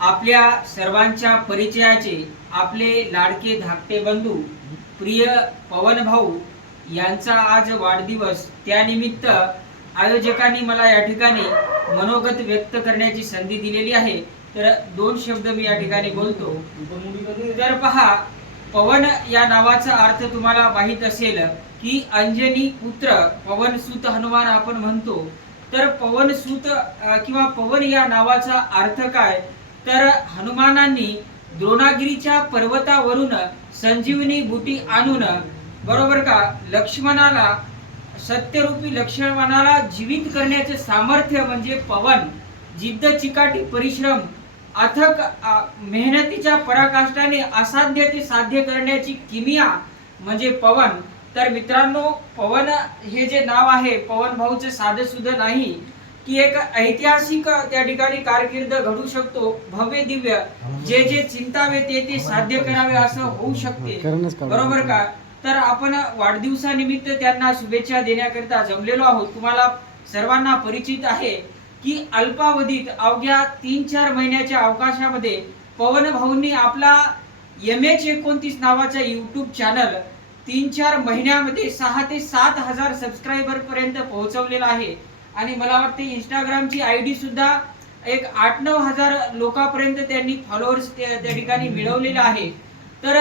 आपल्या सर्वांच्या परिचयाचे आपले लाडके धाकटे बंधू प्रिय पवन भाऊ यांचा आज वाढदिवस, त्यानिमित्त आयोजकांनी मला या ठिकाणी मनोगत व्यक्त करण्याची संधी दिलेली आहे। तर दोन शब्द मी या ठिकाणी बोलतो। तर पहा, पवन या नावाचा अर्थ तुम्हाला माहित असेल की अंजनी पुत्र पवन सुत हनुमान आपण म्हणतो। तर पवन सुत किंवा पवन या नावाचा अर्थ काय, तर हनुमानांनी द्रोणागिरीच्या पर्वतावरून संजीवनी बुटी आणून, बरोबर का, लक्ष्मणाला, सत्यरूपी लक्ष्मणाला जीवित करण्याचे सामर्थ्य म्हणजे पवन। जिद्द, चिकाटी, परिश्रम, अथक मेहनतीच्या पराकाष्ठाने असाध्य ते साध्य करण्याची किमिया म्हणजे पवन। तर मित्रांनो, पवन हे जे नाव आहे पवन भाऊचे साधे सुद्धा नाही की एक ऐतिहासिक त्या ठिकाणी कारकीर्द घडू शकतो, भव्य दिव्य, जे जे चिंतावे ते ते साध्य करावे असं होऊ शकते, बरोबर का। तर आपण वाढदिवसानिमित्त त्यांना शुभेच्छा देण्याकरिता जमलेलो आहोत। तुम्हाला सर्वांना परिचित आहे की अल्पावधीत अवघ्या 3-4 महिन्याच्या अवकाशामध्ये पवन भाऊंनी आपला MH29 नावाचा YouTube चॅनल 3-4 महिन्यामध्ये 6 ते 7 हजार सबस्क्रायबर पर्यंत पोहोचवलेला आहे। आणि मला वाटते इंस्टाग्रामची ID सुद्धा एक 8-9 हजार लोकांपर्यंत त्यांनी फॉलोअर्स त्या ठिकाणी मिळवलेला आहे। तर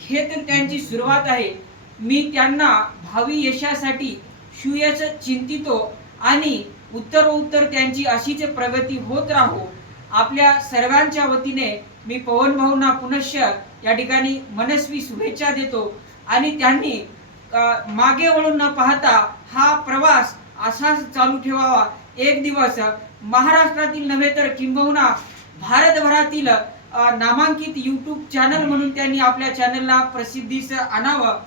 हे तर त्यांची सुरुवात आहे। मी त्यांना भावी यशासाठी सुयश चिंतितो आणि उत्तरोत्तर त्यांची अशीच प्रगती होत राहो। आपल्या सर्वांच्या वतीने मी पवन भाऊंना पुनश्च या ठिकाणी मनस्वी शुभेच्छा देतो आणि त्यांनी मागे वळून न पाहता हा प्रवास असाच चालू ठेवावा। एक दिवस महाराष्ट्रातील नव्हे तर किंबहुना भारतभरातील नामांकित YouTube चॅनल म्हणून त्यांनी आपल्या चॅनलला प्रसिद्धीस आणावं।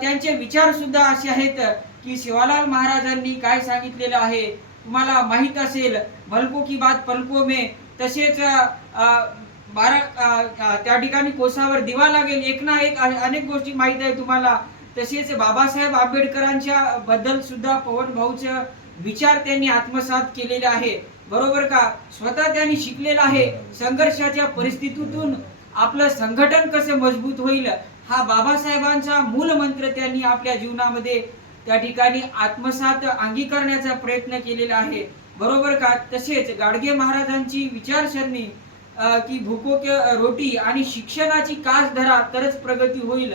त्यांचे विचार सुद्धा असे आहेत की शिवालाल महाराजांनी काय सांगितलेलं आहे तुम्हाला माहित असेल, भलको की बात पलको में, तसेच त्या ठिकाणी कोसावर दिवा लागेल, एक ना एक अनेक गोष्टी माहित आहे तुम्हाला। तसेच बाबासाहेब आंबेडकरांच्या बद्दल सुद्धा पवन भाऊचे विचार त्यांनी आत्मसात केलेले आहे, बरोबर का। स्वतः त्यांनी शिकलेला आहे। संघर्षाच्या परिस्थितीतून आपलं संघटन कसे मजबूत होईल हा बाबासाहेबांचा मूल मंत्र त्यांनी आपल्या जीवनामध्ये त्या ठिकाणी आत्मसात अंगीकारण्याचा प्रयत्न केलेला आहे, बरोबर का। तसेच गाडगे महाराजांची विचारसरणी की भूको के रोटी आणि शिक्षणाची कास धरा तरच प्रगती होईल,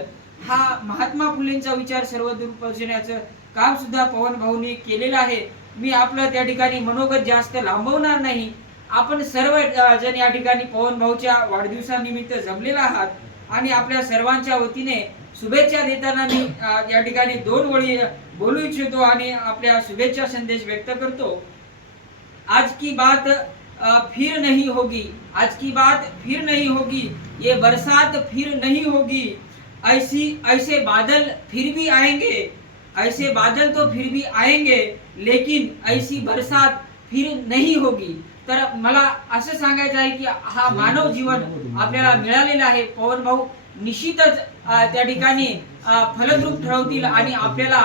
हा महात्मा फुलेंचा विचार सर्वदूर पोहोचण्याचं काम सुद्धा पवन भाऊंनी केलेलं आहे। मी आपलं त्या ठिकाणी मनोगत जास्त लांबवणार नाही। आपण सर्व जण या ठिकाणी पवन भाऊच्या वाढदिवसानिमित्त जमलेला आहात आणि आपल्या सर्वांच्या वतीने शुभेच्छा देताना मी या ठिकाणी 2 ओळी बोलू इच्छितो आणि आपल्या शुभेच्छा संदेश व्यक्त करतो। आज की बात फिर नहीं होगी, आज की बात फिर नहीं होगी, ये बरसात फिर नहीं होगी, ऐसे बादल फिर भी आएंगे, ऐसे बादल तो फिर भी आएंगे, लेकिन ऐसी बरसात फिर नहीं होगी। तर मला असं सांगायचं आहे की हा मानव जीवन आपल्याला मिळालेला आहे। पवन भाऊ निश्चितच त्या ठिकाणी फलद्रूप ठरवतील आणि आपल्याला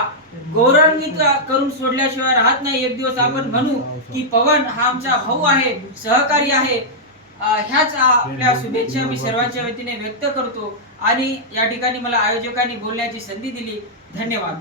गौरवान्वित करून सोडल्याशिवाय राहत नाही। एक दिवस आपण म्हणू की पवन हा आमचा भाऊ आहे, सहकारी आहे। ह्याच आपल्या शुभेच्छा मी सर्वांच्या वतीने व्यक्त करतो आणि या ठिकाणी मला आयोजकांनी बोलण्याची संधी दिली। धन्यवाद।